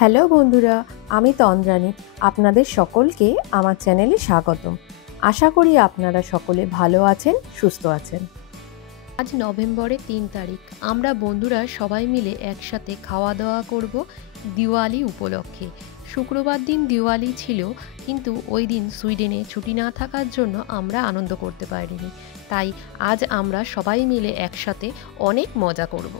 Hello বন্ধুরা, আমি তন্দ্রানী। আপনাদের সকলকে আমার চ্যানেলে স্বাগতম। আশা করি আপনারা সকলে ভালো আছেন, সুস্থ আছেন। আজ নভেম্বরের ৩ তারিখ। আমরা বন্ধুরা সবাই মিলে একসাথে খাওয়া দাওয়া করব দিওয়ালি উপলক্ষে। শুক্রবার দিন দিওয়ালি ছিল, কিন্তু ওই দিন সুইডেনে ছুটি না থাকার জন্য আমরা আনন্দ করতে পারিনি। তাই আজ আমরা সবাই মিলে একসাথে অনেক মজা করব।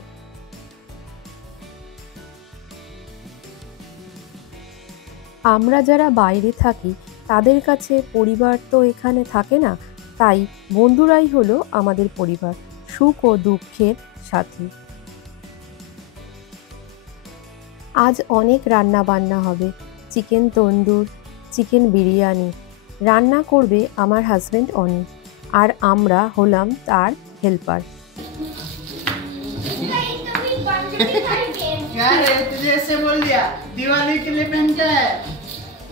আমরা যারা বাইরে থাকি তাদের কাছে পরিবার তো এখানে থাকে না, তাই বন্ধুরাই হলো আমাদের পরিবার, সুখ ও দুঃখের সাথী। আজ অনেক রান্না বান্না হবে, চিকেন তন্দুর, চিকেন বিরিয়ানি। রান্না করবে আমার হাজব্যান্ড অনি, আর আমরা হলাম তার হেল্পার। क्या रे तुझे ऐसे बोल दिया दिवाली के लिए पहनता है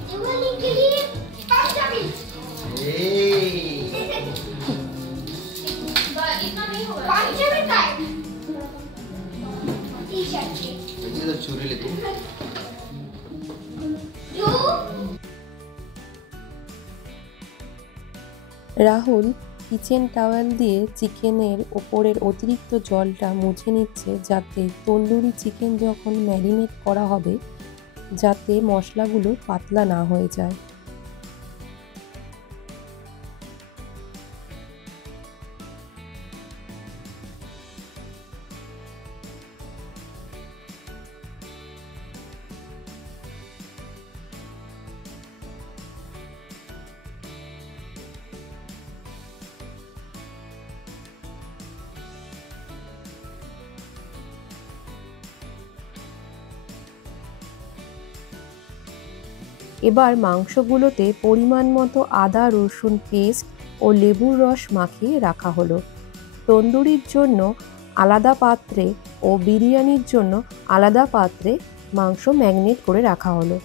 दिवाली के लिए पंजाबी इतना नहीं होगा पंजाबी टाइप टी-शर्ट ये तो छुरी लेके जो রাহুল কিচেন টাওয়েল দিয়ে চিকেনের ওপরের অতিরিক্ত জলটা মুছে নিচ্ছে, যাতে তন্দুরি চিকেন যখন ম্যারিনেট করা হবে যাতে মশলাগুলো পাতলা না হয়ে যায়। এবার মাংসগুলোতে পরিমাণ মতো আদা রসুন পেস্ট ও লেবুর রস মাখিয়ে রাখা হলো। তন্দুরির জন্য আলাদা পাত্রে ও বিরিয়ানির জন্য আলাদা পাত্রে মাংস ম্যারিনেট করে রাখা হলো।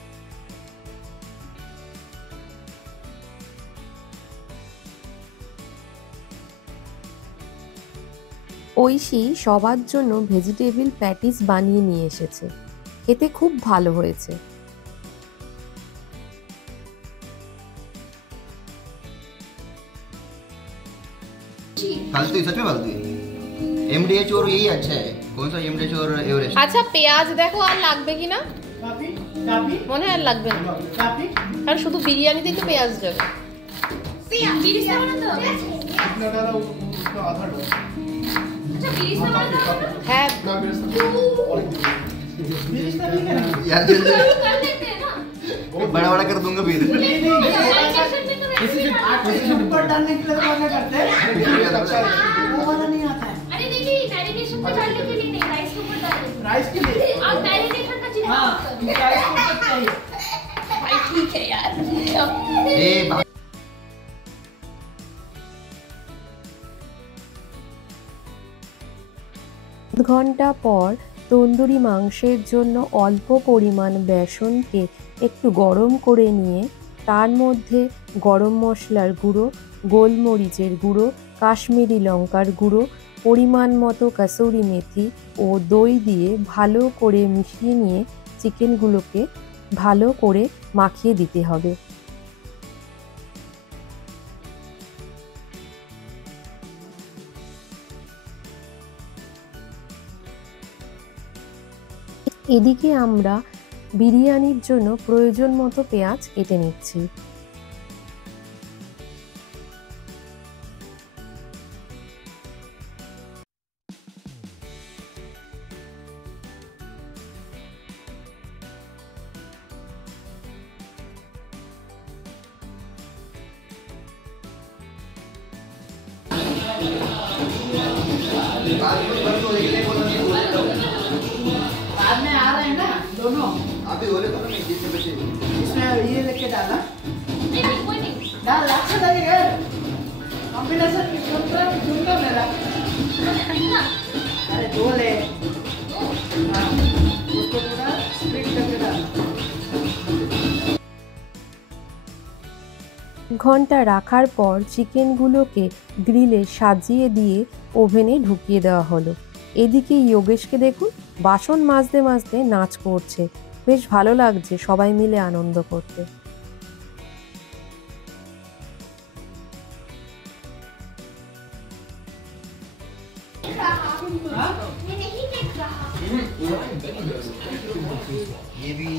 ঐশী সবার জন্য ভেজিটেবিল প্যাটিস বানিয়ে নিয়ে এসেছে, খেতে খুব ভালো হয়েছে। फालतू है, सच में फालतू है। एमडीएच और यही अच्छा है। कौन सा एमडीएच और एवरेस्ट? আচ্ছা, পেঁয়াজ দেখো আর লাগবে কিনা। काफी काफी মনে হয় আর লাগবে না, काफी কারণ শুধু বিরিয়ানিতে তো পেঁয়াজ যাবে। बिरिस्ता बना दो कितना डाला उसका आधा डाला अच्छा बिरिस्ता बना दो হ্যাঁ, बिरिस्ता भी करेंगे यार जल्दी कर लेते हैं ना बड़ा बड़ा कर दूंगा फिर मैरिनेशन में तो किसी से ऊपर डालने के लिए तो क्या करते हैं वो वाला नहीं आता है अरे देखिए मैरिनेशन पे डालने के लिए नहीं, राइस के ऊपर डालने राइस के लिए और मैरिनेशन का चीज हाँ राइस को ऊपर चाहिए भाई ठीक है यार ए भाई আধ ঘন্টা পর তন্দুরি মাংসের জন্য অল্প পরিমাণ বেসনকে একটু গরম করে নিয়ে তার মধ্যে গরম মশলার গুঁড়ো, গোলমরিচের গুঁড়ো, কাশ্মীরি লঙ্কার গুঁড়ো, পরিমাণ মতো কাসুরি মেথি ও দই দিয়ে ভালো করে মিশিয়ে নিয়ে চিকেনগুলোকে ভালো করে মাখিয়ে দিতে হবে। এদিকে আমরা বিরিয়ানির জন্য প্রয়োজন মতো পেঁয়াজ কেটে নিচ্ছি। बाद में आ रहे हैं ना दोनों अभी बोले तो नहीं जितने बचे इसमें ये लेके डाला नहीं नहीं कोई नहीं डाल अच्छा लगेगा कॉम्बिनेशन चुनना मेरा कितना अरे दो ले हाँ, उसको पूरा स्प्लिट करके डाल ঘন্টা রাখার পর চিকেনগুলোকে গ্রিলে সাজিয়ে দিয়ে ওভেনে ঢুকিয়ে দেওয়া হলো। এদিকে যোগেশকে দেখুন বাসন মাজতে মাজতে নাচ করছে। বেশ ভালো লাগছে সবাই মিলে আনন্দ করতে। ये भी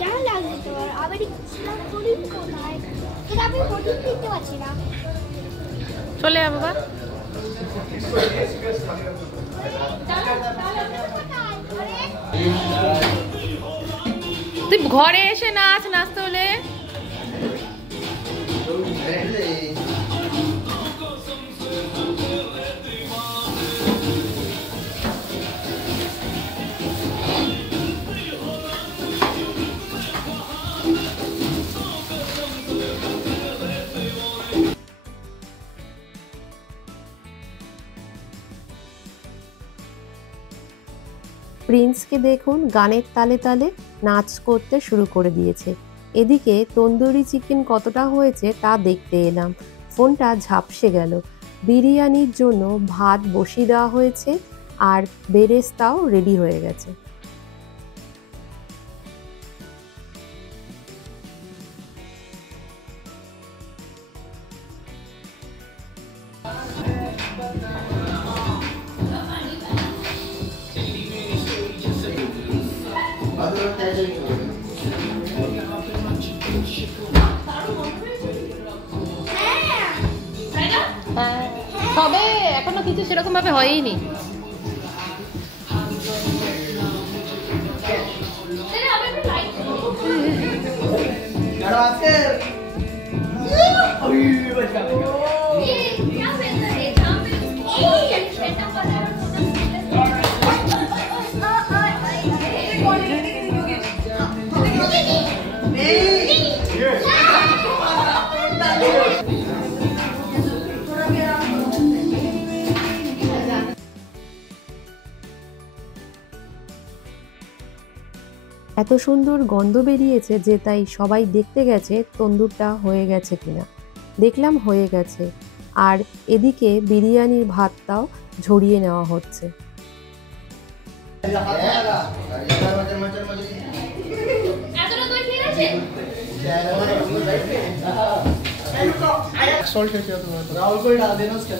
কেমন লাগছে তোমার? আবার হরিণ কোথায়? এটা আমি হরিণ দেখতে পাচ্ছি না। চলে আয় বাবা। তুই ঘরে এসে নাচ, নাচতে হলে প্রিন্সকে দেখুন গানের তালে তালে নাচ করতে শুরু করে দিয়েছে। এদিকে তন্দুরি চিকেন কতটা হয়েছে তা দেখতে এলাম, ফোনটা ঝাপসে গেল। বিরিয়ানির জন্য ভাত বসিয়ে দেওয়া হয়েছে আর বেরেস্তাও রেডি হয়ে গেছে। তবে এখনো কিছু সেরকম ভাবে হয়নি। এত সুন্দর গন্ধ বেরিয়েছে যে তাই সবাই দেখতে গেছে তন্দুরটা হয়ে গেছে কিনা। দেখলাম হয়ে গেছে, আর এদিকে বিরিয়ানির ভাতটাও ঝরিয়ে নেওয়া হচ্ছে। राहुल को डाल देना उसके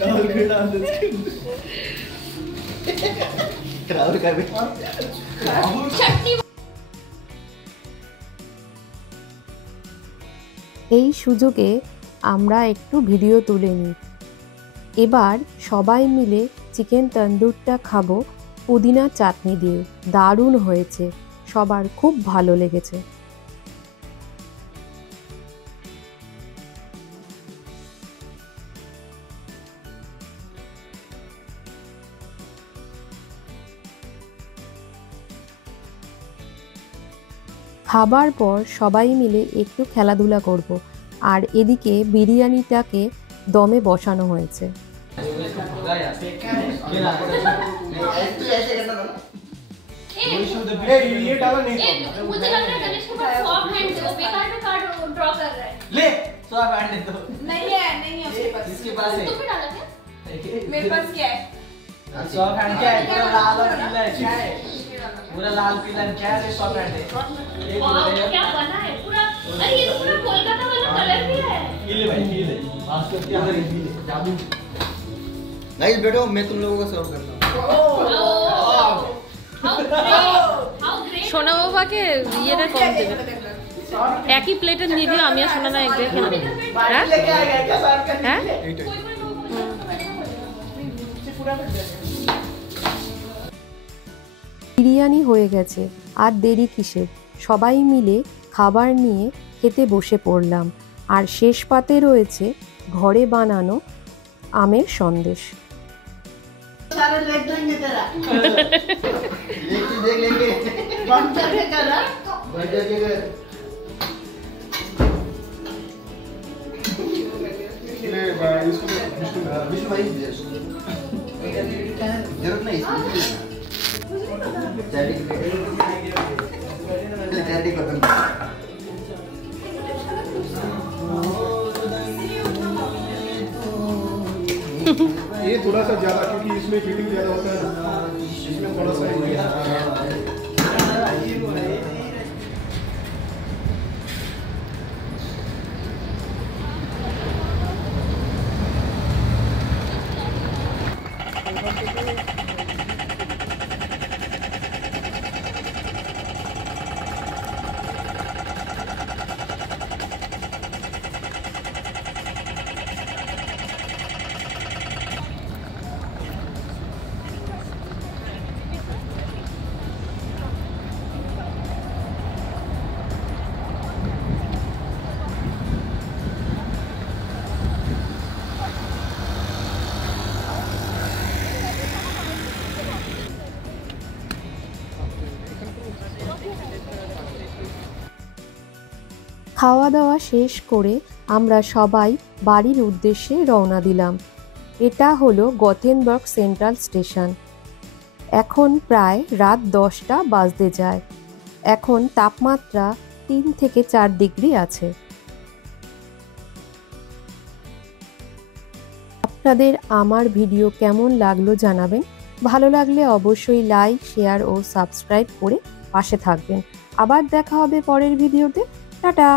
राहुल को डाल दे राहुल का भी এই সুযোগে আমরা একটু ভিডিও তুলে নিই। এবার সবাই মিলে চিকেন তন্দুরটা খাবো পুদিনা চাটনি দিয়ে। দারুণ হয়েছে, সবার খুব ভালো লেগেছে। খাবার পর সবাই মিলে একটু খেলাধুলা করব, আর এদিকে বিরিয়ানিটাকে দমে বসানো হয়েছে। ये डाला नहीं मुझे लग रहा है गणेश के पास सॉफ्ट हैंड है, वो बेकार में कार्ड ड्रॉ कर रहा है। ले सॉफ्ट हैंड दे दो नहीं है उसके पास। इसके पास है तू भी डाला क्या? मेरे पास क्या है? सॉफ्ट हैंड क्या है पूरा लाल और पीला है क्या है पूरा लाल पीला क्या है सॉफ्ट हैंड है वाह क्या बना है पूरा। अरे ये तो पूरा कोलकाता वाला कलर भी है। ये ले भाई ये ले बास्केट के अंदर ये ले जादू गाइस बैठो मैं तुम लोगों को सर्व करता हूं हाउ ग्रेट সোনা বাবাকে ইয়েটা কম দেবে, একই প্লেটে নিয়ে দিও, আমি আর সোনা না এক জায়গায় খেয়ে নেবো। হ্যাঁ लेके आ गया क्या सर्व करने হ্যাঁ বিরিয়ানি হয়ে গেছে, আর দেরি কিসের, সবাই মিলে খাবার নিয়ে খেতে বসে পড়লাম। আর শেষ পাতে রয়েছে ঘরে বানানো আমের সন্দেশ। सारे लेट देंगे तेरा। एक चीज देख लेंगे बंद करके करा। बर्गर के घर ले भाई इसको विष्णु भाई जरूरत नहीं थोड़ा सा ज़्यादा, क्योंकि इसमें फीलिंग ज़्यादा होता है ना, इसमें थोड़ा सा খাওয়া দাওয়া শেষ করে আমরা সবাই বাড়ির উদ্দেশ্যে রওনা দিলাম। এটা হলো গথেনবার্গ সেন্ট্রাল স্টেশন। এখন প্রায় রাত 10টা বাজতে যায়। এখন তাপমাত্রা 3 থেকে 4 ডিগ্রি আছে। আপনাদের আমার ভিডিও কেমন লাগলো জানাবেন। ভালো লাগলে অবশ্যই লাইক, শেয়ার ও সাবস্ক্রাইব করে পাশে থাকবেন। আবার দেখা হবে পরের ভিডিওতে। টাটা।